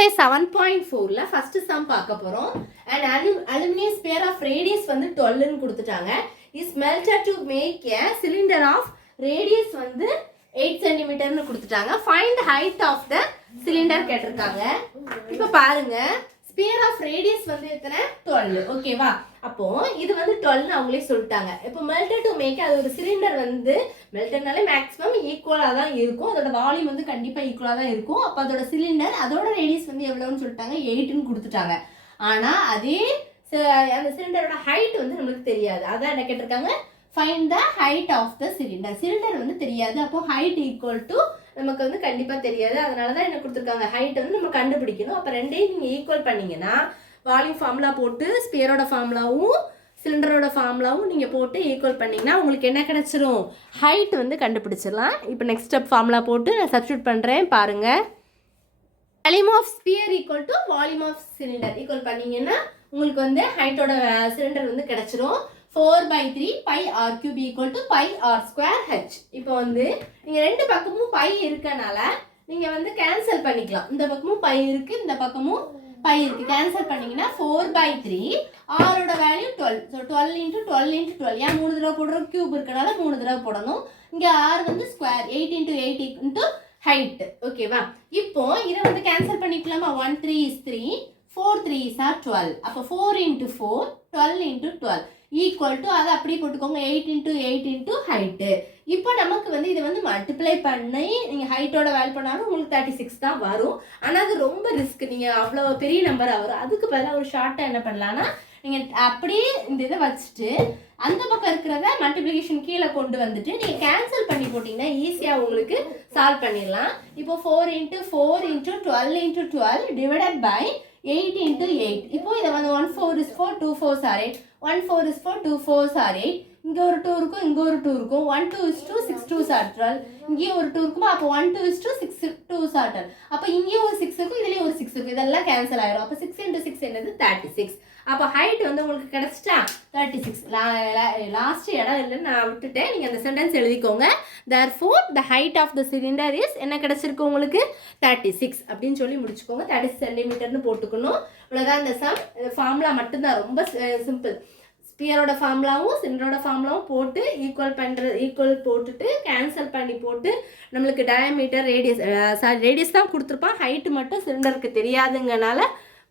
Exercise 7.4ல first sum பார்க்க போறோம். And aluminum sphere of radius வந்து 12 ன்னு கொடுத்துட்டாங்க. Is melted to make a cylinder of radius வந்து 8 cm ன்னு கொடுத்துட்டாங்க. Find the height of the cylinder கேட்டிருக்காங்க. இப்போ பாருங்க sphere of radius வந்து எத்தனை 12 ஓகேவா. அப்போ இது வந்து 12 அவங்களே சொல்லிட்டாங்க. இப்போ melted to make அது ஒரு சிலிண்டர் வந்து மெல்டட்னாலே மேக்ஸிமம் ஈக்குவலாக தான் இருக்கும். அதோட வால்யூம் வந்து கண்டிப்பாக ஈக்குவலாக தான் இருக்கும். அப்போ அதோட சிலிண்டர் அதோட ரேடியஸ் வந்து எவ்வளோன்னு சொல்லிட்டாங்க 8ன்னு கொடுத்துட்டாங்க. ஆனால் அதே அந்த சிலிண்டரோட ஹைட் வந்து நம்மளுக்கு தெரியாது. அதான் என்ன கேட்டிருக்காங்க, find the height of the cylinder. Cylinder வந்து தெரியாது, அப்போ ஹைட் ஈக்குவல் டு நமக்கு வந்து கண்டிப்பாக தெரியாது. அதனால தான் என்ன கொடுத்துருக்காங்க, ஹைட் வந்து நம்ம கண்டுபிடிக்கணும். அப்போ ரெண்டையும் நீங்கள் ஈக்குவல் பண்ணிங்கன்னா வால்யூம் ஃபார்முலா போட்டு ஸ்பியரோட ஃபார்முலாவும் சிலிண்டரோட ஃபார்முலாவும் நீங்கள் போட்டு ஈக்குவல் பண்ணிங்கன்னா உங்களுக்கு என்ன கிடச்சிரும், ஹைட் வந்து கண்டுபிடிச்சிடலாம். இப்போ நெக்ஸ்ட் ஸ்டெப் ஃபார்முலா போட்டு நான் சப்ஸ்டியூட் பண்ணுறேன் பாருங்கள். Volume of sphere equal to volume of cylinder equal பண்ணிங்கன்னா உங்களுக்கு வந்து ஹைட்டோட சிலிண்டர் வந்து கிடச்சிரும். 4/3 pi r cube equal to pi r square h. இப்போ வந்து நீங்கள் ரெண்டு பக்கமும் பை இருக்கனால நீங்கள் வந்து கேன்சல் பண்ணிக்கலாம். இந்த பக்கமும் பை இருக்குது, இந்த பக்கமும் பை இருக்குது. கேன்சல் பண்ணிங்கன்னா 4/3 ஆரோட வேல்யூ 12. ஸோ 12 × 12 × 12 ஏன் 3 தடவை போடுறோம், கியூப் இருக்கனால 3 தடவை போடணும். இங்கே ஆர் வந்து ஸ்கொயர் 8 × 8 × ஹைட் ஓகேவா. இப்போ இதை வந்து கேன்சல் பண்ணிக்கலாமா. 1 3 is 3, 4 3s are 12. அப்போ 4 × 4 12 × 12 ஈக்குவல் டு அதை அப்படியே போட்டுக்கோங்க 8 × 8 × ஹைட்டு. இப்போ நமக்கு வந்து இதை வந்து மல்டிப்ளை பண்ணி நீங்கள் ஹைட்டோட வேல்யூ பண்ணாலும் உங்களுக்கு 36 தான் வரும். ஆனால் அது ரொம்ப ரிஸ்க், நீங்கள் அவ்வளோ பெரிய நம்பராக வரும். அதுக்கு பதிலாக ஒரு ஷார்ட்டாக என்ன பண்ணலான்னா நீங்கள் அப்படியே இந்த இதை வச்சுட்டு அந்த பக்கம் இருக்கிறத மல்டிப்ளிகேஷன் கீழே கொண்டு வந்துட்டு நீங்கள் கேன்சல் பண்ணி போட்டிங்கன்னா ஈஸியாக உங்களுக்கு சால்வ் பண்ணிடலாம். இப்போ 4 × 4 × 12 × 12 டிவைடட் பை 8 × 8. இப்போ இதை வந்து 1 4 is 4, 2 4s are 8, 1 4 is 4, 2 4s are 8. இங்கே ஒரு 2 இருக்கும், இங்கே ஒரு 2 இருக்கும். 1 2 is 2, 6 2s are 12. இங்கேயும் ஒரு 2 இருக்குமா, அப்போ 1 2 is 2, 6 2s are 12. அப்போ இங்கேயும் ஒரு 6 இருக்கும், இதுலேயும் ஒரு 6 இருக்கும். இதெல்லாம் கேன்சல் ஆயிரும். அப்போ 6 × 6 என்னது 36. அப்போ ஹைட் வந்து உங்களுக்கு கிடச்சிட்டா 36. லாஸ்ட் இடம் இல்லைன்னு நான் விட்டுட்டேன், நீங்கள் அந்த சென்டென்ஸ் எழுதிக்கோங்க. therefore the height of the cylinder is என்ன கிடச்சிருக்கு உங்களுக்கு 36 அப்படின்னு சொல்லி முடிச்சுக்கோங்க. 36 சென்டிமீட்டர்னு போட்டுக்கணும். இவ்வளோதான் இந்த சம். ஃபார்முலா மட்டும்தான், ரொம்ப சிம்பிள். ஸ்பியரோட ஃபார்முலாவும் சிலிண்டரோட ஃபார்முலாவும் போட்டு ஈக்குவல் போட்டுட்டு கேன்சல் பண்ணி போட்டு நம்மளுக்கு டயாமீட்டர் ரேடியஸ் தான் கொடுத்துருப்பான். ஹைட்டு மட்டும் சிலிண்டருக்கு தெரியாதுங்கனால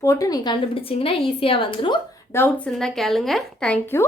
போட்டு நீங்கள் கண்டுபிடிச்சிங்கன்னா ஈஸியாக வந்துடும். டவுட்ஸ் இருந்தால் கேளுங்க. தேங்க்யூ.